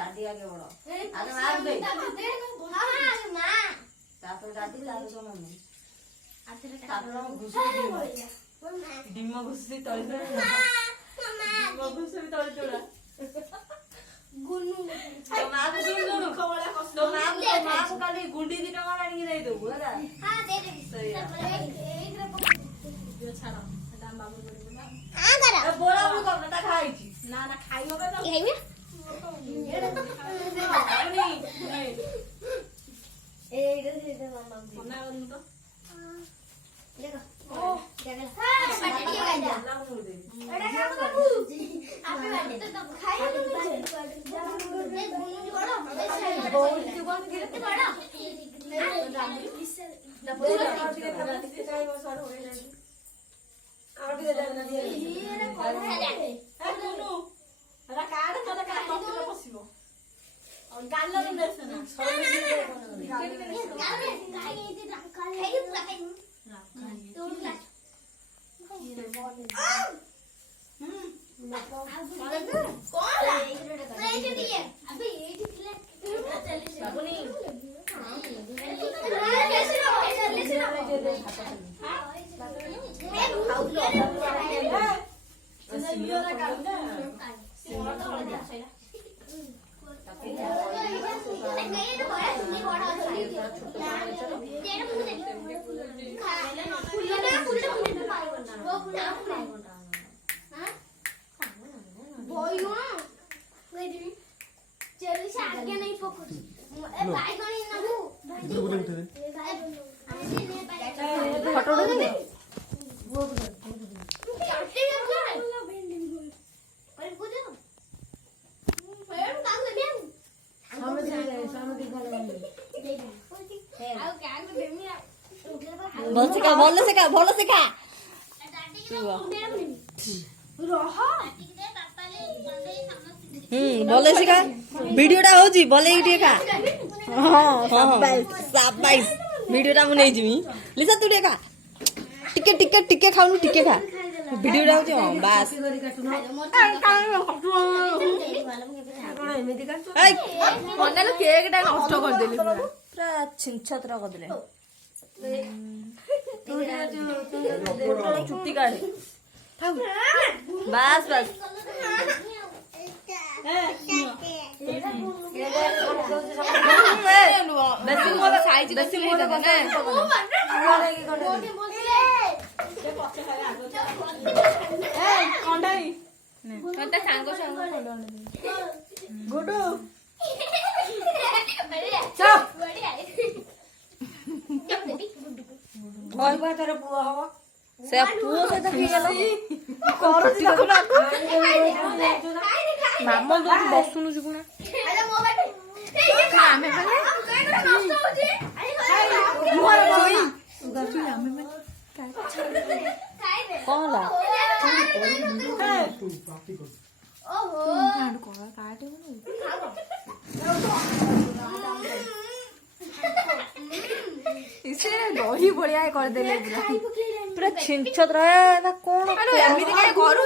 दादी आगे बढ़ो आगे मार दे मां तापर दादी लाल तो मम्मी तापर घुसी डिम्मा घुसी तळे तळे डिम्मा घुसी तळे तळे गुन्नू तो मां को सुन सुन तो मां को खाली गुंडी दी टका आनी दे दो होला हां दे दे सही है छाड़ो दाम बाबू बोला हां करा बोला वो कब ना खाई छी ना ना खाई होगा ना खाई ଭଲ ସେ ଖା ଭଲ ସେ ଖା ଭିଡିଓଟା ହଉଛି ଭଲ ହେଇକି ଟିକେ ଖା शाबाश वीडियोटा मु नहीं जिमी लिसा तू देखा टिके टिके टिके खाउनु टिके खा वीडियोटा होची हां बस ए मनेलो केकटा नष्ट कर देली पूरा छिनछतरा कर देले तू छुट्टी काढ बस बस से पुओ सहित मामा जो बसुनु जुगुना दही बढ़िया करदेले पूरा छिंछत रहे कौन करू